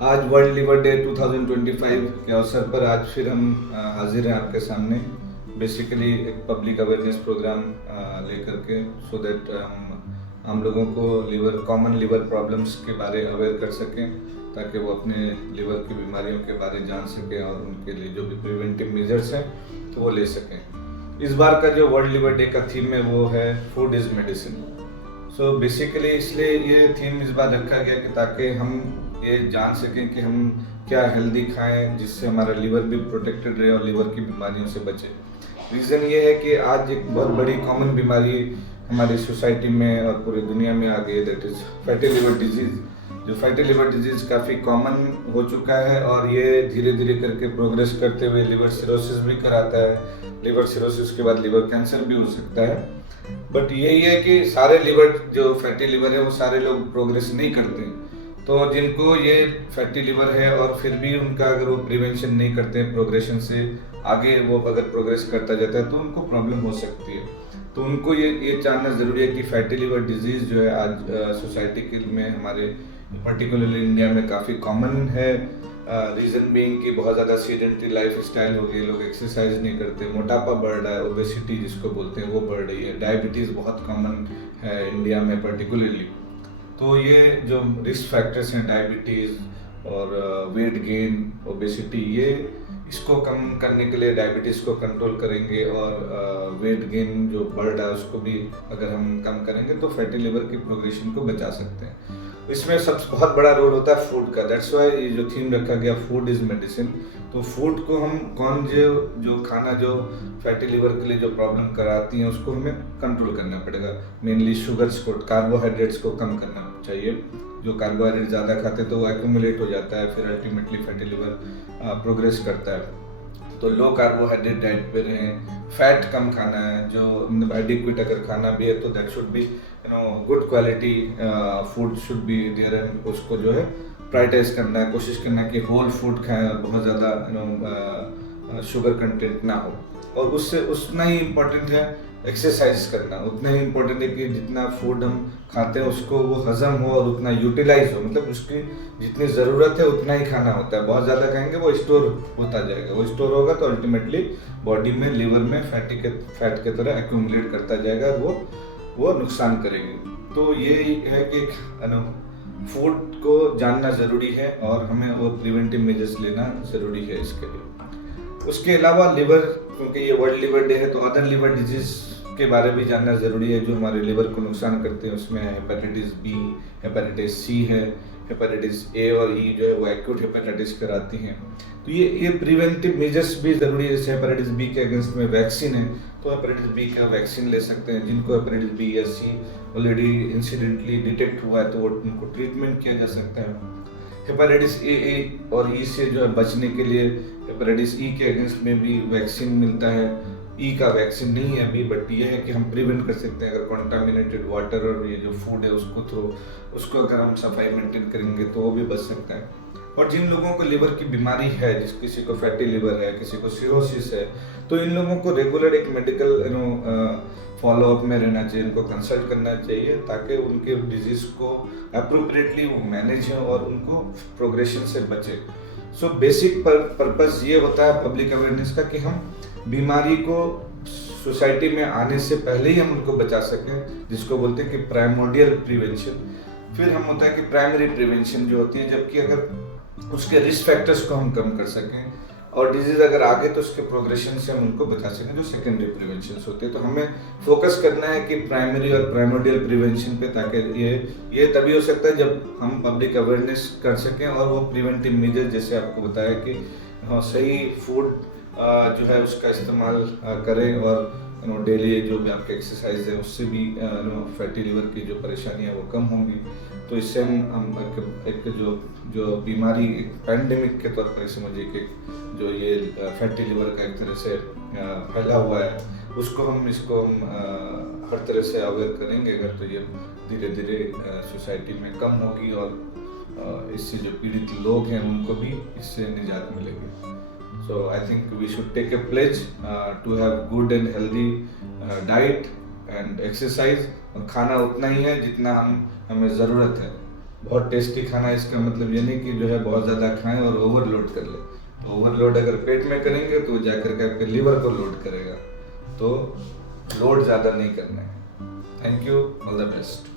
आज world liver day 2025 के अवसर पर आज फिर हम हाजिर हैं आपके सामने। बेसिकली एक पब्लिक अवेयरनेस प्रोग्राम लेकर के, सो दैट हम लोगों को कॉमन लिवर प्रॉब्लम्स के बारे अवेयर कर सकें, ताकि वो अपने लिवर की बीमारियों के बारे जान सकें और उनके लिए जो भी प्रिवेंटिव मेजर्स हैं तो वो ले सकें। इस बार का जो वर्ल्ड लिवर डे का थीम है वो है food is medicine. So basically इसलिए ये थीम इस बार रखा गया कि ताकि हम ये जान सकें कि हम क्या हेल्दी खाएं जिससे हमारा लिवर भी प्रोटेक्टेड रहे और लिवर की बीमारियों से बचे। रीज़न ये है कि आज एक बहुत बड़ी कॉमन बीमारी हमारी सोसाइटी में और पूरी दुनिया में आ गई है, that is fatty liver disease. जो फैटी लिवर डिजीज़ काफ़ी कॉमन हो चुका है और ये धीरे धीरे करके प्रोग्रेस करते हुए लिवर सिरोसिस भी कराता है। लिवर सिरोसिस के बाद लिवर कैंसर भी हो सकता है। बट यही है कि सारे लिवर जो फैटी लिवर है वो सारे लोग प्रोग्रेस नहीं करते हैं। तो जिनको ये फैटी लिवर है और फिर भी उनका अगर वो प्रिवेंशन नहीं करते हैं प्रोग्रेशन से आगे, वो अगर प्रोग्रेस करता जाता है तो उनको प्रॉब्लम हो सकती है। तो उनको ये जानना ज़रूरी है कि फैटी लिवर डिजीज़ जो है आज सोसाइटी के में हमारे पर्टिकुलरली इंडिया में काफ़ी कॉमन है। रीज़न बीइंग कि बहुत ज़्यादा सीडेंटरी लाइफ स्टाइल हो गई, लोग एक्सरसाइज नहीं करते, मोटापा बढ़ रहा है, ओबेसिटी जिसको बोलते हैं वो बढ़ रही है, डायबिटीज़ बहुत कॉमन है इंडिया में पर्टिकुलरली। तो ये जो रिस्क फैक्टर्स हैं डायबिटीज़ और वेट गेन, ओबेसिटी, ये इसको कम करने के लिए डायबिटीज़ को कंट्रोल करेंगे और वेट गेन जो बढ़ रहा है उसको भी अगर हम कम करेंगे तो फैटी लिवर की प्रोग्रेशन को बचा सकते हैं। इसमें सबसे बहुत बड़ा रोल होता है फूड का। दैट्स वाई ये जो थीम रखा गया फूड इज़ मेडिसिन। तो फूड को हम जो खाना जो फैटी लिवर के लिए जो प्रॉब्लम कराती हैं उसको हमें कंट्रोल करना पड़ेगा। मेनली शुगर्स को, कार्बोहाइड्रेट्स को कम करना चाहिए। जो कार्बोहाइड्रेट ज़्यादा खाते हैं तो वो एक्यूमुलेट हो जाता है, फिर अल्टीमेटली फैटी लिवर प्रोग्रेस करता है। तो लो कार्बोहाइड्रेट डाइट पे रहें, फैट कम खाना है, जो एडिक्वेट अगर खाना भी है तो that should be good quality food should be there, and उसको जो है प्रायोरिटाइज करना है, कोशिश करना है कि होल फूड खाएं और बहुत ज़्यादा शुगर कंटेंट ना हो। और उससे उतना ही इम्पोर्टेंट है एक्सरसाइज करना, उतना ही इम्पोर्टेंट है कि जितना फूड हम खाते हैं उसको वो हजम हो और उतना यूटिलाइज हो, मतलब उसकी जितनी ज़रूरत है उतना ही खाना होता है। बहुत ज़्यादा खाएंगे वो स्टोर होता जाएगा, वो स्टोर होगा तो अल्टीमेटली बॉडी में, लिवर में फैट के तरह एक्यूमुलेट करता जाएगा, वो नुकसान करेंगे। तो ये है कि फूड को जानना ज़रूरी है और हमें वो प्रिवेंटिव मेजर्स लेना ज़रूरी है इसके लिए। उसके अलावा लिवर, क्योंकि ये वर्ल्ड लिवर डे है तो अदर लिवर डिजीज़ के बारे में जानना ज़रूरी है जो हमारे लिवर को नुकसान करते हैं। उसमें हेपेटाइटिस बी, हेपेटाइटिस सी है, हेपेटाइटिस ए और ई जो है वो एक्यूट हेपेटाइटिस कराती हैं। तो ये प्रिवेंटिव मेजर्स भी ज़रूरी है। जैसे हेपेटाइटिस बी के अगेंस्ट में वैक्सीन है तो हेपेटाइटिस बी का वैक्सीन ले सकते हैं। जिनको हेपेटाइटिस बी या सी ऑलरेडी इंसिडेंटली डिटेक्ट हुआ है तो उनको ट्रीटमेंट किया जा सकता है। हेपेटाइटिस ए और ई से जो है बचने के लिए हेपेटाइटिस ई के अगेंस्ट में भी वैक्सीन मिलता है। ई का वैक्सीन नहीं है अभी, बट ये है कि हम प्रिवेंट कर सकते हैं अगर कॉन्टामिनेटेड वाटर और ये जो फूड है उसको अगर हम सफाई मेंटेन करेंगे तो वो भी बच सकता है। और जिन लोगों को लिवर की बीमारी है, किसी को फैटी लिवर है, किसी को सिरोसिस है, तो इन लोगों को रेगुलर एक मेडिकल फॉलोअप में रहना चाहिए, उनको कंसल्ट करना चाहिए ताकि उनके डिजीज़ को अप्रोप्रिएटली वो मैनेज हो और उनको प्रोग्रेशन से बचे। सो बेसिक पर्पस ये होता है पब्लिक अवेयरनेस का कि हम बीमारी को सोसाइटी में आने से पहले ही हम उनको बचा सकें, जिसको बोलते हैं कि प्राइमोर्डियल प्रिवेंशन। फिर हम होता है कि प्राइमरी प्रिवेंशन जो होती है, जबकि अगर उसके रिस्क फैक्टर्स को हम कम कर सकें और डिजीज अगर आगे तो उसके प्रोग्रेशन से हम उनको बचा सकें, जो सेकेंडरी प्रिवेंशन होती है। तो हमें फोकस करना है कि प्राइमरी और प्राइमोर्डियल प्रिवेंशन पे, ताकि ये तभी हो सकता है जब हम पब्लिक अवेयरनेस कर सकें और वो प्रिवेंटिव मेजर, जैसे आपको बताया कि सही फूड जो है उसका इस्तेमाल करें और डेली जो भी आपके एक्सरसाइज है उससे भी फैटी लिवर की जो परेशानियाँ वो कम होंगी। तो इससे हम एक जो बीमारी पैंडेमिक के तौर पर समझिए कि जो ये फैटी लिवर का एक तरह से फैला हुआ है उसको हम हर तरह से अवेयर करेंगे अगर, तो ये धीरे धीरे सोसाइटी में कम होगी और इससे जो पीड़ित लोग हैं उनको भी इससे निजात मिलेगी। So I think we should take a pledge to have good and healthy diet and exercise, और खाना उतना ही है जितना हमें ज़रूरत है। बहुत टेस्टी खाना, इसका मतलब ये नहीं कि जो है बहुत ज़्यादा खाएं और ओवरलोड कर ले। तो ओवरलोड अगर पेट में करेंगे तो जा करके आपके लीवर को लोड करेगा, तो लोड ज़्यादा नहीं करना है। Thank you, all the best.